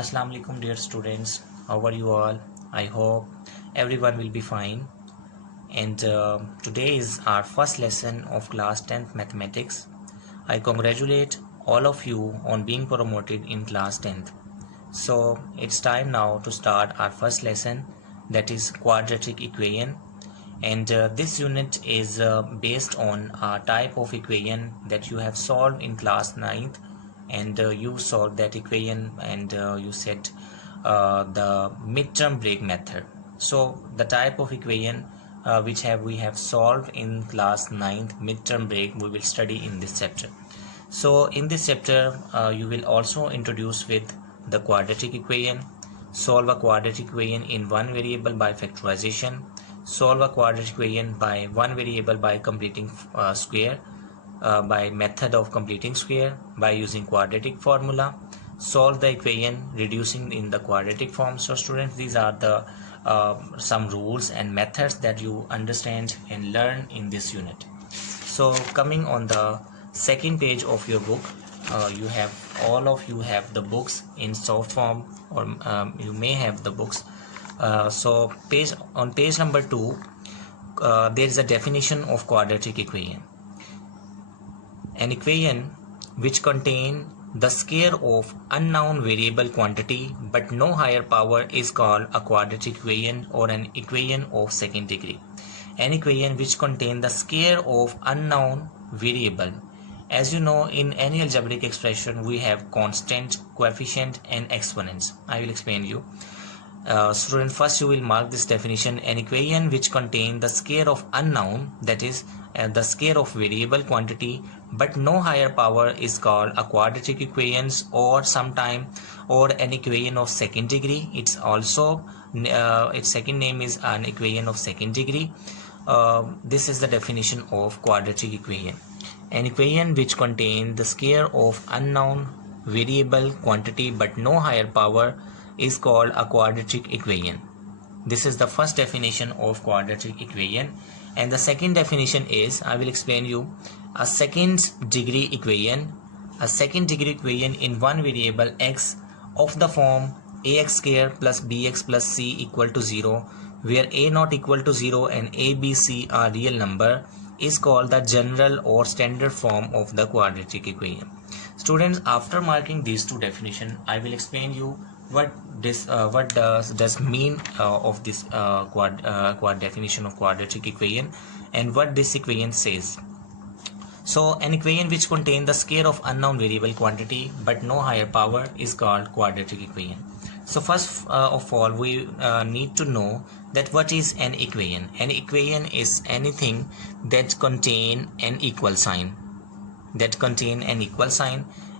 Assalamu alaikum dear students, how are you all? I hope everyone will be fine. And today is our first lesson of class 10th mathematics. I congratulate all of you on being promoted in class 10th. So it's time now to start our first lesson, that is quadratic equation. And this unit is based on a type of equation that you have solved in class 9th, and you solved that equation, and you set the midterm break method. So the type of equation which we have solved in class 9th midterm break, we will study in this chapter. So in this chapter you will also introduce with the quadratic equation, solve a quadratic equation in one variable by factorization, solve a quadratic equation by one variable by completing square, by method of completing square by using quadratic formula, solve the equation reducing in the quadratic form. So students, these are the some rules and methods that you understand and learn in this unit. So coming on the second page of your book, you have all of you have the books in soft form, or you may have the books. So page number 2, there is a definition of quadratic equation. An equation which contains the square of unknown variable quantity but no higher power is called a quadratic equation or an equation of second degree. An equation which contains the square of unknown variable. As you know, in any algebraic expression we have constant, coefficient and exponents. I will explain you. Student, first you will mark this definition: an equation which contains the square of unknown, that is the square of variable quantity but no higher power, is called a quadratic equation, or sometime or an equation of second degree. It's also its second name is an equation of second degree. This is the definition of quadratic equation: an equation which contains the square of unknown variable quantity but no higher power is called a quadratic equation. This is the first definition of quadratic equation. And the second definition is, I will explain you, a second degree equation. A second degree equation in one variable x of the form ax square plus bx plus c equal to 0, where a not equal to 0 and a, b, c are real number, is called the general or standard form of the quadratic equation. Students, after marking these two definitions, I will explain you what does mean of this quad definition of quadratic equation and what this equation says. So an equation which contains the square of unknown variable quantity but no higher power is called quadratic equation. So first of all, we need to know that what is an equation. An equation is anything that contain an equal sign.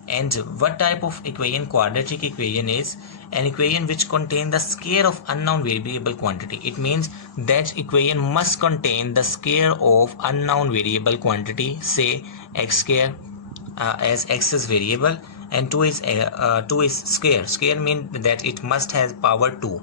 And what type of equation quadratic equation is? An equation which contains the square of unknown variable quantity. It means that equation must contain the square of unknown variable quantity, say x square, as x is variable and 2 is square. Square means that it must have power 2.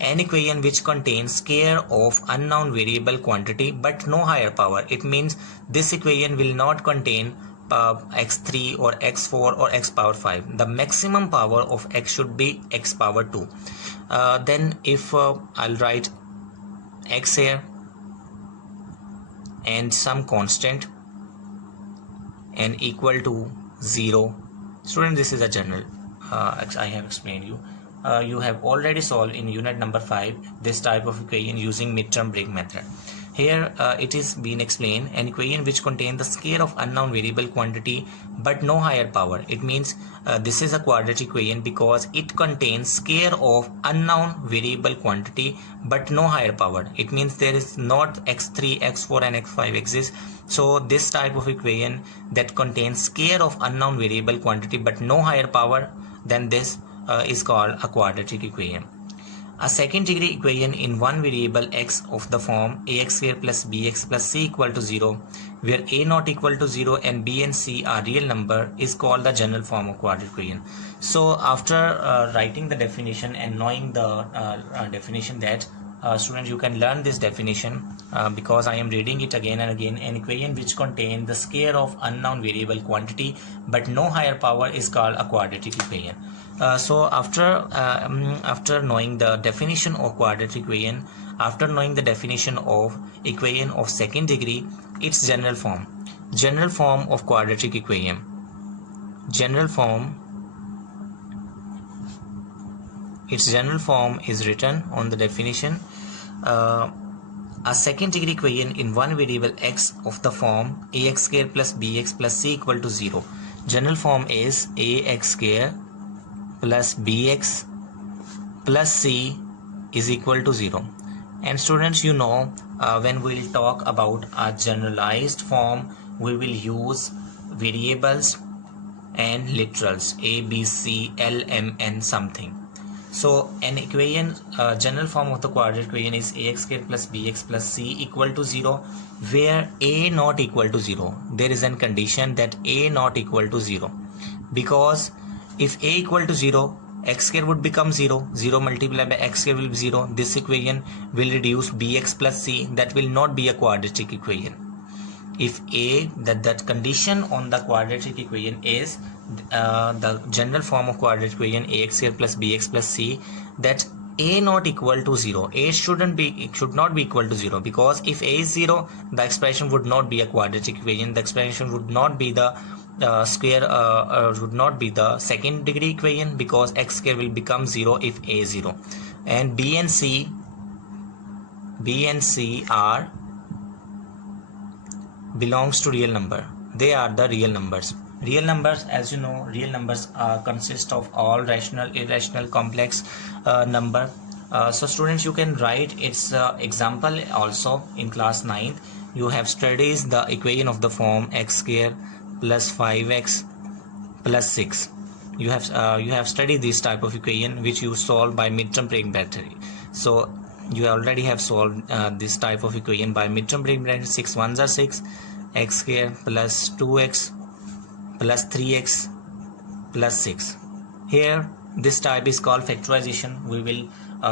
An equation which contains square of unknown variable quantity but no higher power. It means this equation will not contain x3 or x4 or x power 5. The maximum power of x should be x power 2. Then if I'll write x here and some constant and equal to 0. Student, this is a general. I have explained you. You have already solved in unit number 5 this type of equation using midterm break method. Here it is being explained: an equation which contains the square of unknown variable quantity but no higher power. It means this is a quadratic equation because it contains square of unknown variable quantity but no higher power. It means there is not x3, x4 and x5 exists. So this type of equation that contains square of unknown variable quantity but no higher power, then this is called a quadratic equation. A second degree equation in one variable x of the form ax square plus bx plus c equal to 0, where a not equal to 0 and b and c are real number, is called the general form of quadratic equation. So after writing the definition and knowing the definition that students, you can learn this definition because I am reading it again and again. An equation which contains the square of unknown variable quantity but no higher power is called a quadratic equation. So after knowing the definition of quadratic equation, after knowing the definition of equation of second degree, its general form of quadratic equation, its general form is written on the definition. A second degree equation in one variable x of the form ax square plus bx plus c equal to 0. General form is ax square plus bx plus c is equal to 0. And students, you know, when we'll talk about a generalized form, we will use variables and literals a, b, c, l, m, n something. So an equation, general form of the quadratic equation is ax square plus bx plus c equal to 0, where a not equal to 0. There is a condition that a not equal to 0, because if a equal to 0, x square would become 0, 0 multiplied by x square will be 0. This equation will reduce bx plus c, that will not be a quadratic equation. If a, that condition on the quadratic equation is the general form of quadratic equation ax square plus bx plus c, that a not equal to 0, a should not be equal to 0, because if a is 0, the expression would not be a quadratic equation. The expression would not be the would not be the second degree equation, because x square will become 0 if a is 0. And b and c are belongs to real number. They are the real numbers. Real numbers, as you know, real numbers consist of all rational, irrational, complex number. So students, you can write its example also in class 9th. You have studied the equation of the form x square plus 5x plus 6. You have studied this type of equation which you solve by midterm break method. So you already have solved this type of equation by midterm break method. 6 1s are 6, x square plus 2x plus 3x plus 6. Here this type is called factorization. We will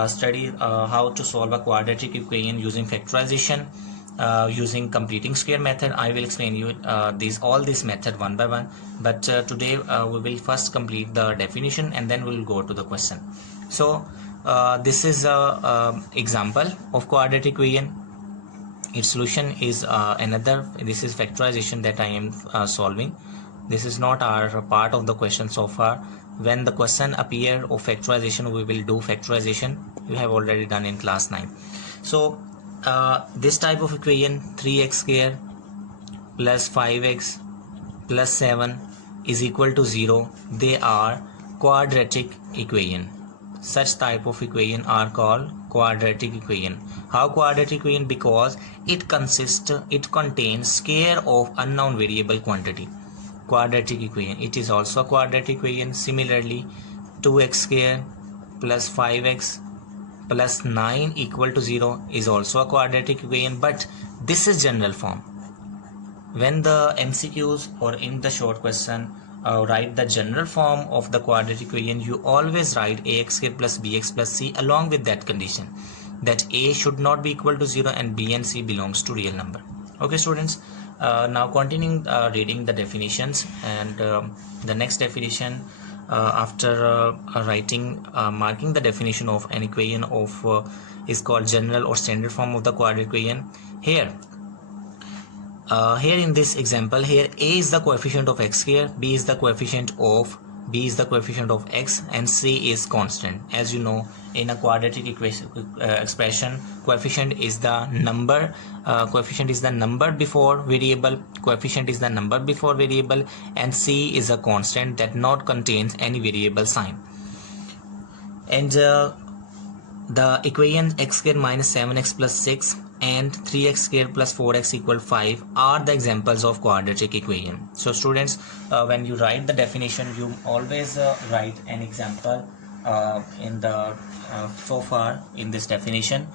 study how to solve a quadratic equation using factorization, using completing square method. I will explain you all this method one by one, but today we will first complete the definition and then we will go to the question. So this is a example of quadratic equation. Its solution is this is factorization that I am solving. This is not our part of the question so far. When the question appear of factorization, we will do factorization. You have already done in class 9. So this type of equation, 3x square plus 5x plus 7 is equal to 0. They are quadratic equation. Such type of equation are called quadratic equation. How quadratic equation? Because it contains square of unknown variable quantity. Quadratic equation, it is also a quadratic equation. Similarly, 2x square plus 5x plus 9 equal to 0 is also a quadratic equation, but this is general form. When the MCQs or in the short question write the general form of the quadratic equation, you always write ax square plus bx plus c along with that condition that a should not be equal to 0 and b and c belongs to real number. Okay students, now continuing reading the definitions, and the next definition after writing marking the definition of an equation of is called general or standard form of the quadratic equation. Here in this example, here a is the coefficient of x square, b is the coefficient of x, and c is constant. As you know, in a quadratic expression, coefficient is the number before variable, and c is a constant that not contains any variable sign. And the equation x square minus 7x plus 6 and 3x square plus 4x equal 5 are the examples of quadratic equation. So students, when you write the definition, you always write an example in the so far in this definition.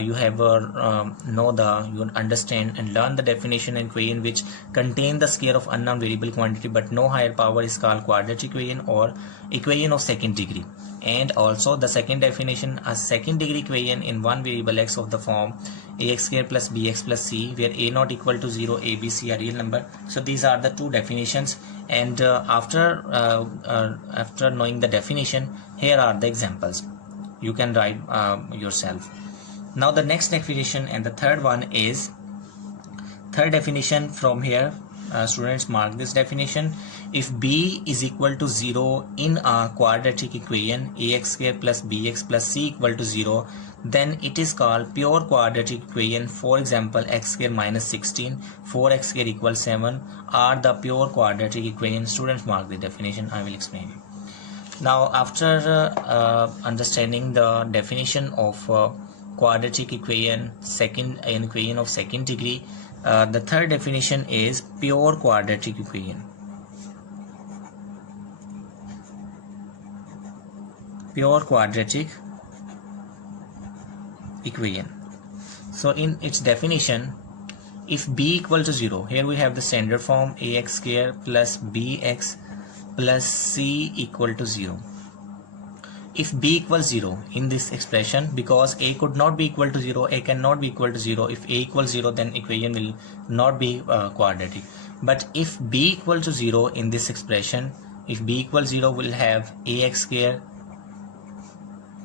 You have you understand and learn the definition and equation which contain the square of unknown variable quantity but no higher power is called quadratic equation or equation of second degree. And also the second definition, a second degree equation in one variable x of the form ax square plus bx plus c, where a not equal to 0, a, b, c are real number. So these are the two definitions, and after knowing the definition, here are the examples. You can write yourself. Now the next definition and the third one is third definition from here. Students, mark this definition. If b is equal to 0 in a quadratic equation ax square plus bx plus c equal to 0, then it is called pure quadratic equation. For example, x square minus 16, 4x square equals 7 are the pure quadratic equation. Students, mark the definition. I will explain you. Now after understanding the definition of quadratic equation, an equation of second degree, the third definition is pure quadratic equation. Pure quadratic equation. So in its definition, if b equal to 0, here we have the standard form ax square plus bx plus c equal to 0. If b equals 0 in this expression, because a could not be equal to 0, a cannot be equal to 0. If a equals 0, then equation will not be quadratic. But if b equal to 0 in this expression, if b equals 0, we'll have ax square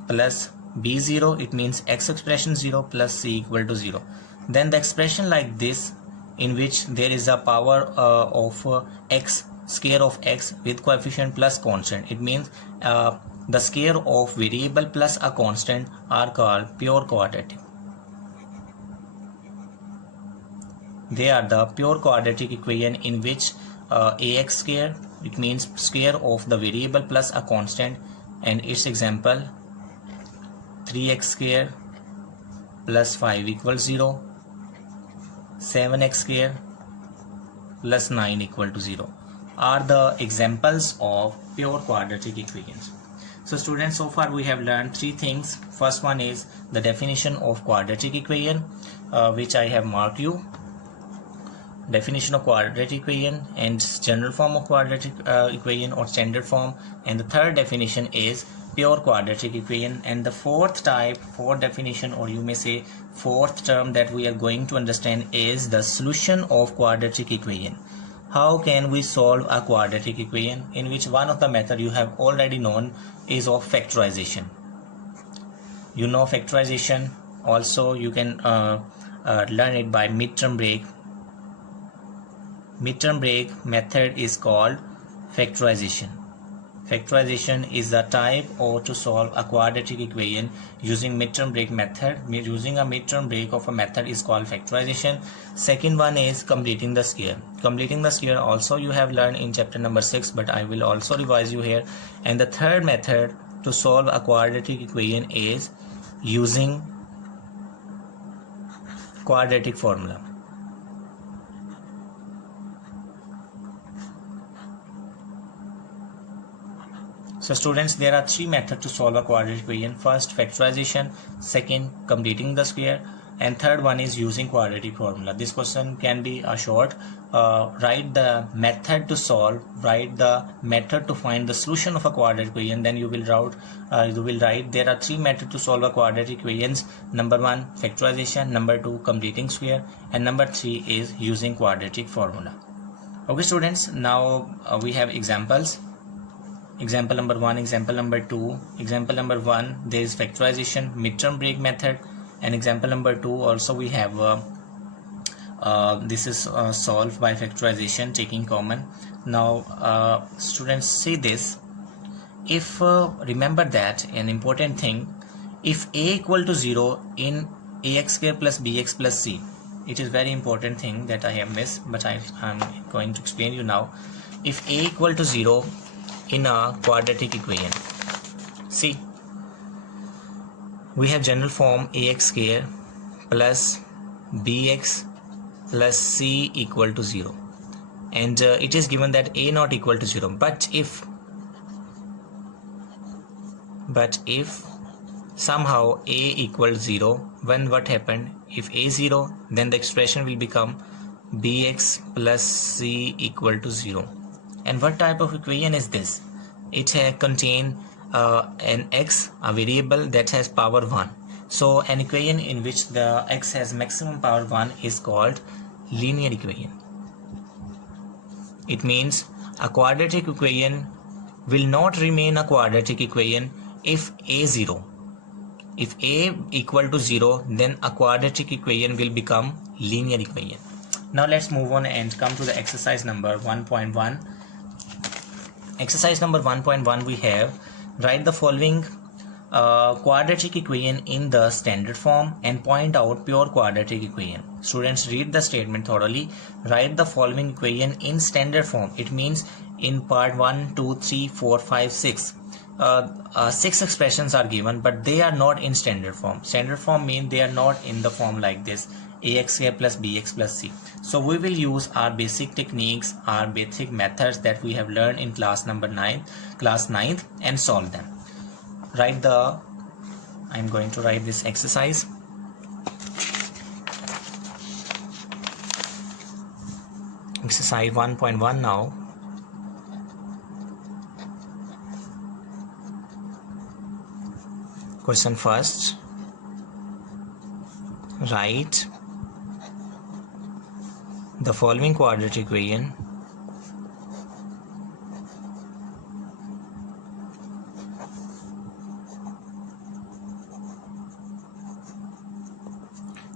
plus b0, it means x expression 0 plus c equal to 0. Then the expression like this, in which there is a power of x, square of x with coefficient plus constant, it means the square of variable plus a constant are called pure quadratic. They are the pure quadratic equation in which ax square, it means square of the variable plus a constant, and its example 3x square plus 5 equals 0, 7x square plus 9 equal to 0 are the examples of pure quadratic equations. So students, so far we have learned three things. First one is the definition of quadratic equation, which I have marked you. Definition of quadratic equation and general form of quadratic equation or standard form. And the third definition is pure quadratic equation. And the fourth definition, or you may say fourth term that we are going to understand is the solution of quadratic equation. How can we solve a quadratic equation, in which one of the method you have already known is of factorization. You know factorization. Also you can learn it by midterm break. Midterm break method is called factorization. Factorization is the type or to solve a quadratic equation using midterm break method. Using a midterm break of a method is called factorization. Second one is completing the square. Completing the square also you have learned in chapter number 6, but I will also revise you here. And the third method to solve a quadratic equation is using quadratic formula. So students, there are three methods to solve a quadratic equation. First, factorization. Second, completing the square. And third one is using quadratic formula. This question can be a short. Write the method to solve. Write the method to find the solution of a quadratic equation. Then you will write there are three methods to solve a quadratic equations. Number 1, factorization. Number 2, completing square. And number 3 is using quadratic formula. Okay students, now we have examples. Example number 1, example number 2. Example number 1, there is factorization, midterm break method. And example number 2 also we have this is solved by factorization taking common. Now students, see this. If remember that an important thing, if a equal to 0 in ax square plus bx plus c, it is very important thing that I have missed, but I am going to explain you now. If a equal to 0 in a quadratic equation, see, we have general form ax square plus bx plus c equal to 0, and it is given that a not equal to 0. But if somehow a equals 0, when what happened? If a 0, then the expression will become bx plus c equal to 0. And what type of equation is this? It contains an x, a variable that has power 1. So an equation in which the x has maximum power 1 is called linear equation. It means a quadratic equation will not remain a quadratic equation if a 0. If a equal to 0, then a quadratic equation will become linear equation. Now let's move on and come to the exercise number 1.1. Exercise number 1.1, we have write the following quadratic equation in the standard form and point out pure quadratic equation. Students, read the statement thoroughly. Write the following equation in standard form. It means in part 1, 2, 3, 4, 5, 6. 6 expressions are given, but they are not in standard form. Standard form means they are not in the form like this: ax square plus bx plus c. So we will use our basic techniques, our basic methods that we have learned in class 9th and solve them. I'm going to write this exercise. Exercise 1.1 now. Question first. Write the following quadratic equation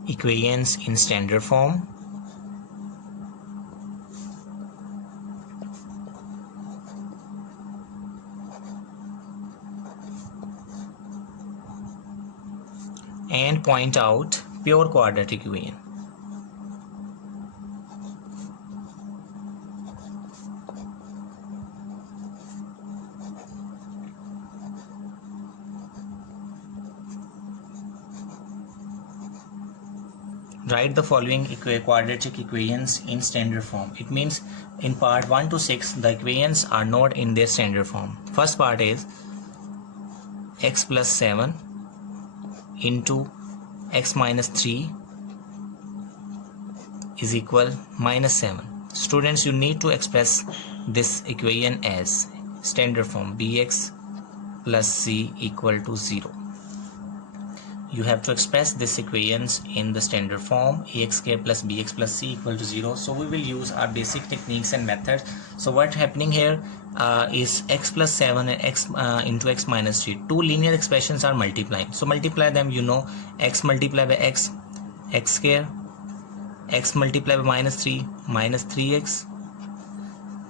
equations in standard form and point out pure quadratic equation. Write the following quadratic equations in standard form. It means in part 1 to 6 the equations are not in their standard form. First part is x plus 7 into x minus 3 is equal minus 7. Students, you need to express this equation as standard form: bx plus c equal to 0. You have to express this equations in the standard form: ax square plus bx plus c equal to 0. So we will use our basic techniques and methods. So what's happening here is x plus 7 and x into x minus 3. Two linear expressions are multiplying. So multiply them, you know, x multiplied by x, x square, x multiplied by minus 3, minus 3x,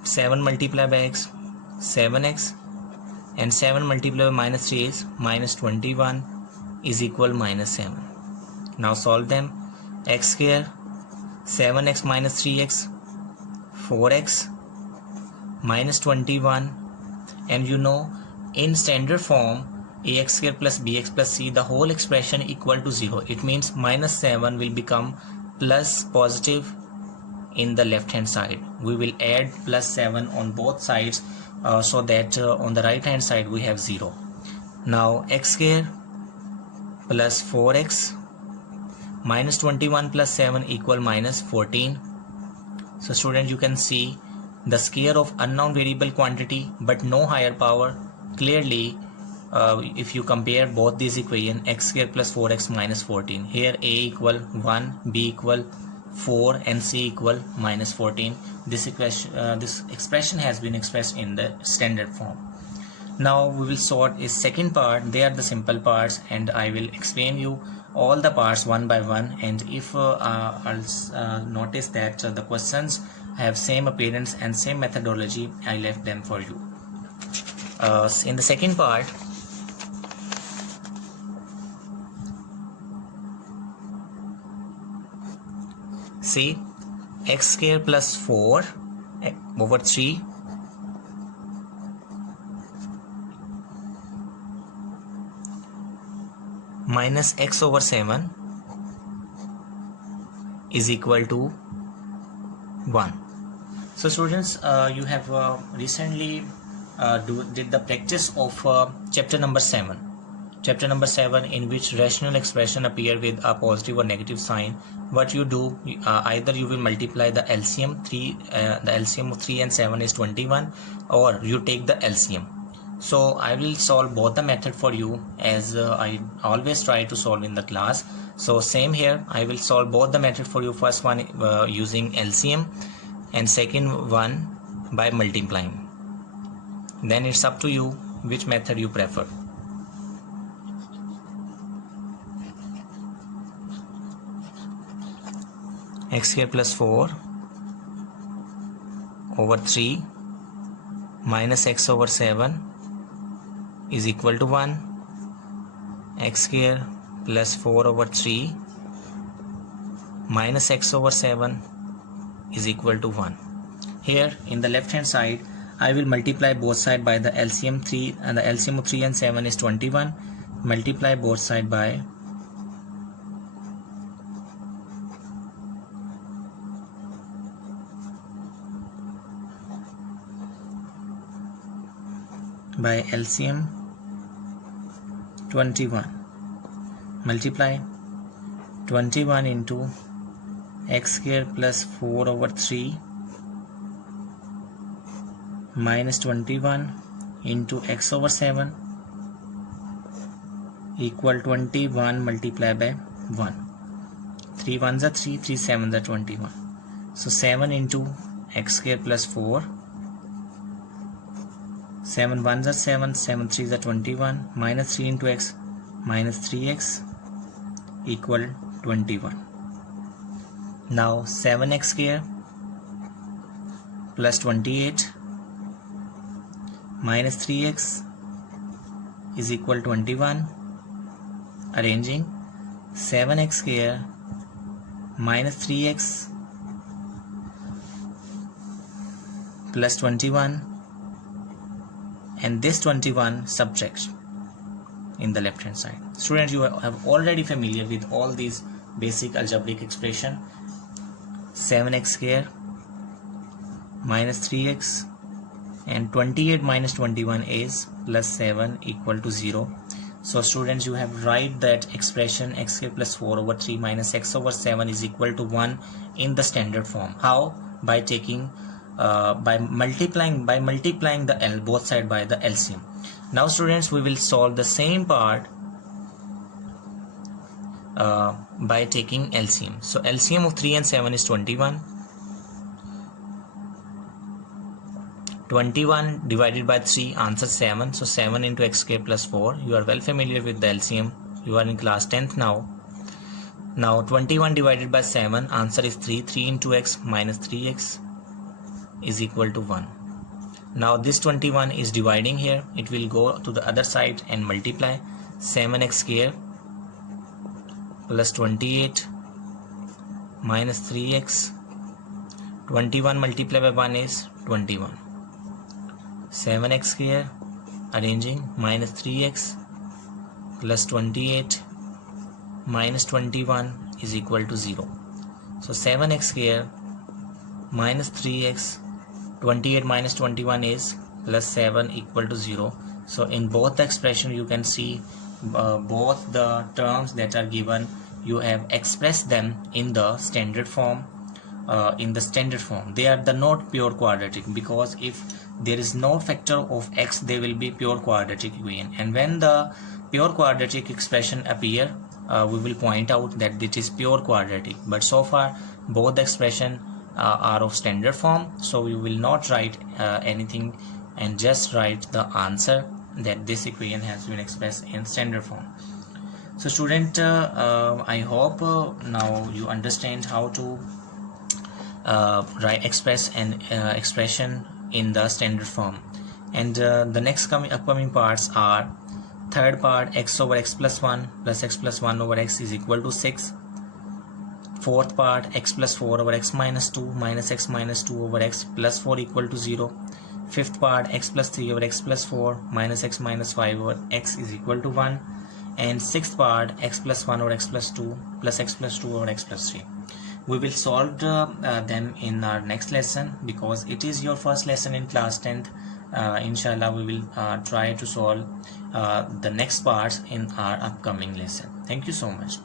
7 multiplied by x, 7x, and 7 multiplied by minus 3 is minus 21 is equal minus 7. Now solve them. X square, 7x minus 3x, 4x, minus 21, and you know in standard form ax square plus bx plus c, the whole expression equal to 0. It means minus 7 will become plus positive in the left hand side. We will add plus 7 on both sides so that on the right hand side we have 0. Now x square plus 4x minus 21 plus 7 equal minus 14. So student, you can see the square of unknown variable quantity but no higher power. Clearly if you compare both these equations, x square plus 4x minus 14, here a equal 1, b equal 4 and c equal minus 14. This expression has been expressed in the standard form. Now we will sort a second part. They are the simple parts and I will explain you all the parts one by one. And if I'll notice that the questions have same appearance and same methodology, I left them for you. In the second part, see, x square plus 4 over 3 minus x over 7 is equal to 1. So students, you have recently did the practice of chapter number 7. Chapter number 7, in which rational expression appear with a positive or negative sign. What you do, either you will multiply the LCM. The LCM of 3 and 7 is 21, or you take the LCM. So I will solve both the method for you, as I always try to solve in the class. So same here, I will solve both the method for you. First one using LCM, and second one by multiplying. Then it's up to you which method you prefer. X square plus 4 over 3 minus x over 7 is equal to 1. X square plus 4 over 3 minus x over 7 is equal to 1. Here in the left hand side, I will multiply both sides by the LCM 3, and the LCM of 3 and 7 is 21. Multiply both sides by LCM 21. Multiply 21 into x square plus 4 over 3 minus 21 into x over 7 equal 21 multiplied by 1. 3 1s are 3, 3 7s are 21. So 7 into x square plus 4, 7 1s are 7, 7 3s are 21, minus 3 into x, minus 3x equal 21. Now 7x square plus 28 minus 3x is equal 21. Arranging 7x square minus 3x plus 21, and this 21 subtract in the left hand side. Students, you are already familiar with all these basic algebraic expression. 7x square minus 3x and 28 minus 21 is plus 7 equal to 0. So students, you have write that expression x square plus 4 over 3 minus x over 7 is equal to 1 in the standard form. How? By taking by multiplying the both side by the LCM. Now students, we will solve the same part by taking LCM. So LCM of 3 and 7 is 21. 21 divided by 3, answer 7. So 7 into x square plus 4. You are well familiar with the LCM. You are in class 10th now. Now 21 divided by 7, answer is 3. 3 into x minus 3x is equal to 1. Now this 21 is dividing here. It will go to the other side and multiply. 7x square plus 28 minus 3x. 21 multiplied by 1 is 21. 7x square, arranging, minus 3x plus 28 minus 21 is equal to 0. So 7x square minus 3x, 28 minus 21 is plus 7 equal to 0. So in both the expression you can see both the terms that are given, you have expressed them in the standard form. They are not pure quadratic, because if there is no factor of x, they will be pure quadratic equation, and when the pure quadratic expression appear, we will point out that it is pure quadratic. But so far both the expression are of standard form, so we will not write anything and just write the answer that this equation has been expressed in standard form. So student, I hope now you understand how to express an expression in the standard form. And the next upcoming parts are: third part, x over x plus 1 plus x plus 1 over x is equal to 6. Fourth part, x plus 4 over x minus 2 minus x minus 2 over x plus 4 equal to 0. Fifth part, x plus 3 over x plus 4 minus x minus 5 over x is equal to 1. And sixth part, x plus 1 over x plus 2 plus x plus 2 over x plus 3. We will solve them in our next lesson, because it is your first lesson in class 10th. Inshallah, we will try to solve the next parts in our upcoming lesson. Thank you so much.